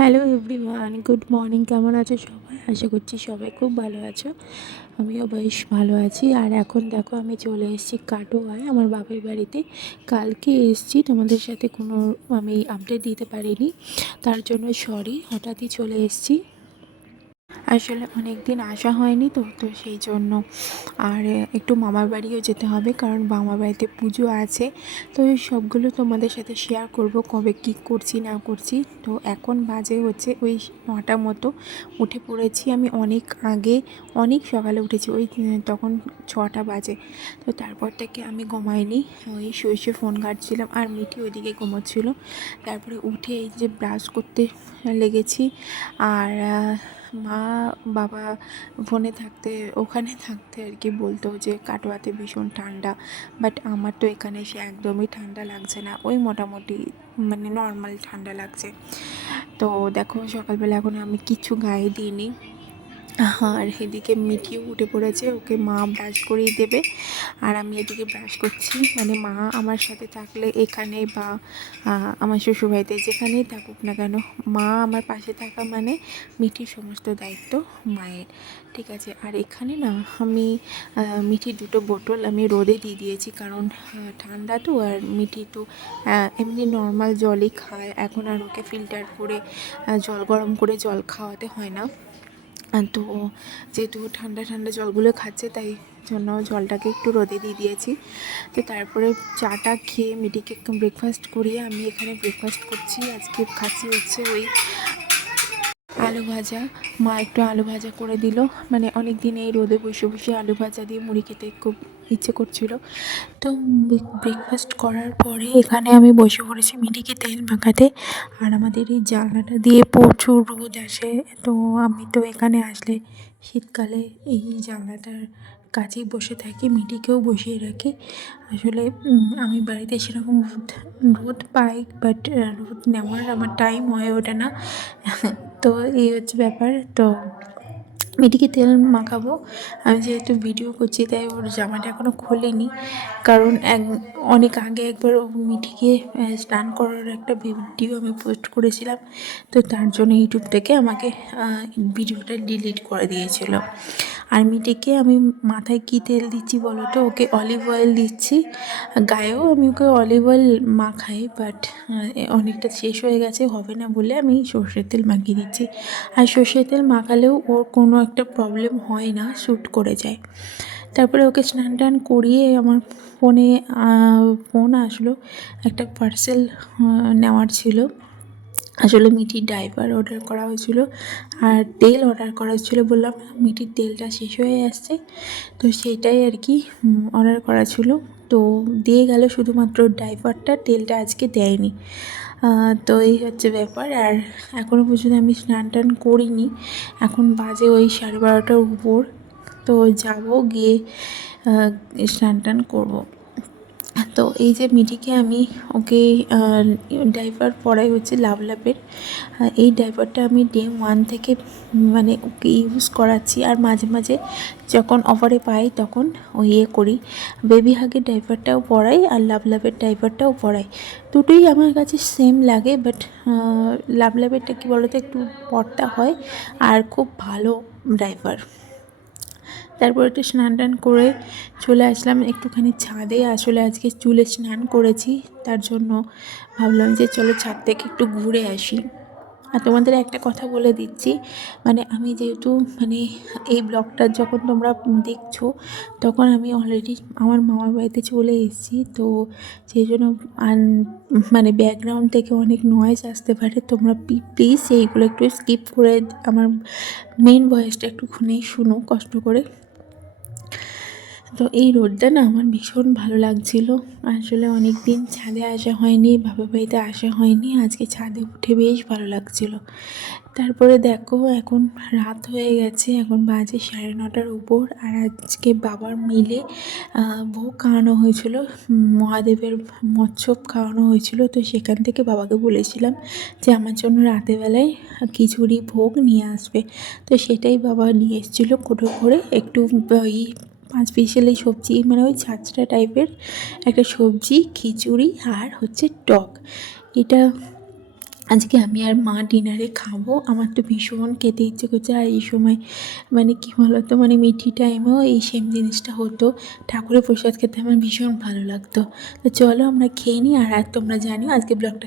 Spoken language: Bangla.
Hello everyone, good morning. কেমন আছো সবাই? আশা করছি সবাই খুব ভালো আছো। আমিও বেশ ভালো আছি। আর এখন দেখো আমি চলে এসেছি কাটোয়ায় আমার বাপের বাড়িতে। কালকে এসেছি, তোমাদের সাথে কোনো আমি আপডেট দিতে পারিনি, তার জন্য সরি। হঠাৎই চলে এসেছি, আসলে অনেক দিন আসা হয়নি তো তো সেই জন্য। আর একটু মামার বাড়িও যেতে হবে, কারণ মামার বাড়িতে পুজো আছে। তো এই সবগুলো তোমাদের সাথে শেয়ার করব, কবে কি করছি না করছি। তো এখন বাজে হচ্ছে ওই 9টা মতো। উঠে পড়েছি আমি অনেক আগে, অনেক সকালে উঠেছি, ওই তখন 6টা বাজে। তো তারপর থেকে আমি ঘুমাইনি, ওই শুয়ে ফোন ঘাঁটছিলাম, আর মিঠি ওইদিকে ঘুমোচ্ছিল। তারপরে উঠে এই যে ব্রাশ করতে লেগেছি। আর মা বাবা ওখানে থাকতে আর কি বলতো যে কাটোয়াতে ভীষণ ঠান্ডা, বাট আমার তো এখানে এসে একদমই ঠান্ডা লাগছে না, ওই মোটামুটি মানে নর্মাল ঠান্ডা লাগছে। তো দেখো সকালবেলা এখন আমি কিচ্ছু গায়ে দিইনি। আর এদিকে মিঠিও উঠে পড়েছে, ওকে মা ব্রাশ করিয়ে দেবে, আর আমি এদিকে ব্রাশ করছি। মানে মা আমার সাথে থাকলে এখানে বা আমার শ্বশুরবাড়িতে যেখানেই থাকুক না কেন, মা আমার পাশে থাকা মানে মিঠির সমস্ত দায়িত্ব মায়ের, ঠিক আছে। আর এখানে না আমি মিঠির 2টো বোতল আমি রোদে দিয়ে দিয়েছি, কারণ ঠান্ডা তো, আর মিঠি তো এমনি নর্মাল জলই খায়, এখন আর ওকে ফিল্টার করে জল গরম করে জল খাওয়াতে হয় না। তো যেহেতু ঠান্ডা ঠান্ডা জলগুলো খাচ্ছে, তাই জন্য জলটাকে একটু রোদে দিয়ে দিয়েছি। তো তারপরে চাটা খেয়ে মিটিকে ব্রেকফাস্ট করিয়ে আমি এখানে ব্রেকফাস্ট করছি। আজকে খাচ্ছি হচ্ছে ওই আলু ভাজা। মা একটু আলু ভাজা করে দিল, মানে অনেক দিন এই রোদে বসে বসে আলু ভাজা দিয়ে মুড়ি খেতে খুব ইচ্ছে করছিল। তো ব্রেকফাস্ট করার পরে এখানে আমি বসে পড়েছি মিটিকে তেল মাখাতে। আর আমাদের এই জানলাটা দিয়ে প্রচুর রোদ আসে, তো আমি তো এখানে আসলে শীতকালে এই জানলাটার কাছেই বসে থাকি, মিটিকেও বসিয়ে রাখি। আসলে আমি বাড়িতে সেরকম রোদ পাই, বাট রোদ নেওয়ার আমার টাইম হয়ে ওঠে না। তো এই হচ্ছে ব্যাপার। তো মিটিকে তেল মাখাবো, আমি যেহেতু ভিডিও করছি তাই ওর জামাটা এখনও খোলেনি, কারণ অনেক আগে একবার মিঠিকে স্নান করার একটা ভিডিও আমি পোস্ট করেছিলাম, তো তার জন্য ইউটিউব থেকে আমাকে ভিডিওটা ডিলিট করে দিয়েছিল। আর মিঠিকে আমি মাথায় কী তেল দিচ্ছি বলো তো, ওকে অলিভ অয়েল দিচ্ছি, গায়েও আমি ওকে অলিভ অয়েল মাখাই, বাট অনেকটা শেষ হয়ে গেছে, হবে না বলে আমি সর্ষের তেল মাখিয়ে দিচ্ছি। আর সর্ষের তেল মাখালেও ওর কোনো একটা প্রবলেম হয় না, শ্যুট করে যায়। তারপরে ওকে স্নান টান করিয়ে আমার ফোন আসলো, একটা পার্সেল নেওয়ার ছিল। আসলে মিঠির ডাইপার অর্ডার করা হয়েছিল, আর তেল অর্ডার করা হয়েছিল, বললাম মিঠির তেলটা শেষ হয়ে আসছে, তো সেটাই আর কি অর্ডার করা ছিল। তো দিয়ে গেল শুধুমাত্র ডাইপারটা, তেলটা আজকে দেয়নি। তো এই হচ্ছে ব্যাপার। আর এখনও পর্যন্ত আমি স্নান টান করিনি, এখন বাজে ওই 12:30টার উপর। তো যাব, গিয়ে স্নান টান করবো। তো এই যে মিঠিকে আমি ওকে ডাইপার পরাই হচ্ছে লাভলাভের। এই ডাইপারটা আমি ডে 1 থেকে মানে ওকে ইউজ করাচ্ছি, আর মাঝে মাঝে যখন অফারে পাই তখন করি, বেবি হাগের ডাইপারটাও পরাই আর লাভলাভের ডাইপারটাও পরাই। দুটোই আমার কাছে সেম লাগে, বাট লাভলাভেরটা কী বলো তো, একটু পরটা হয়, আর খুব ভালো ডাইপার। তারপর একটু স্নান টান করে চলে আসলাম একটুখানি ছাদে। আসলে আজকে চুলে স্নান করেছি, তার জন্য ভাবলাম যে চলো ছাদ থেকে একটু ঘুরে আসি। আর তোমাদের একটা কথা বলে দিচ্ছি, মানে আমি যেহেতু মানে এই ব্লগটা যখন তোমরা দেখছো তখন আমি অলরেডি আমার মামার বাড়িতে চলে এসেছি, তো সেই জন্য মানে ব্যাকগ্রাউন্ড থেকে অনেক নয়েজ আসতে পারে, তোমরা প্লিজ এইগুলো একটু স্কিপ করে আমার মেন ভয়েসটা একটুখানি শুনো কষ্ট করে। তো এই রোদটা না আমার ভীষণ ভালো লাগছিল। আসলে অনেক দিন ছাদে আসা হয়নি, বাবার বাড়িতে আসা হয়নি, আজকে ছাদে উঠে বেশ ভালো লাগছিল। তারপরে দেখো এখন রাত হয়ে গেছে, এখন বাজে 9:30টার উপর। আর আজকে বাবার মিলে ভোগ খাওয়ানো হয়েছিল, মহাদেবের মৎস্য খাওয়ানো হয়েছিল, তো সেখান থেকে বাবাকে বলেছিলাম যে আমার জন্য রাতেরবেলায় খিচুড়ি ভোগ নিয়ে আসবে। তো সেটাই বাবা নিয়ে এসেছিলো কোটো করে, একটু ওই 5 পিসের সবজি, মানে ওই ছাঁচড়া টাইপের একটা সবজি, খিচুড়ি আর হচ্ছে টক। এটা আজকে আমি আর মা ডিনারে খাবো। আমার তো ভীষণ খেতে ইচ্ছে করছে। আর এই সময় মানে কী বলো তো, মানে মিঠি টাইমেও এই সেম জিনিসটা হতো। ঠাকুরের প্রসাদ খেতে আমার ভীষণ ভালো লাগতো। তো চলো আমরা খেয়ে নিই। আর তোমরা জানিও আজকে ব্লগটা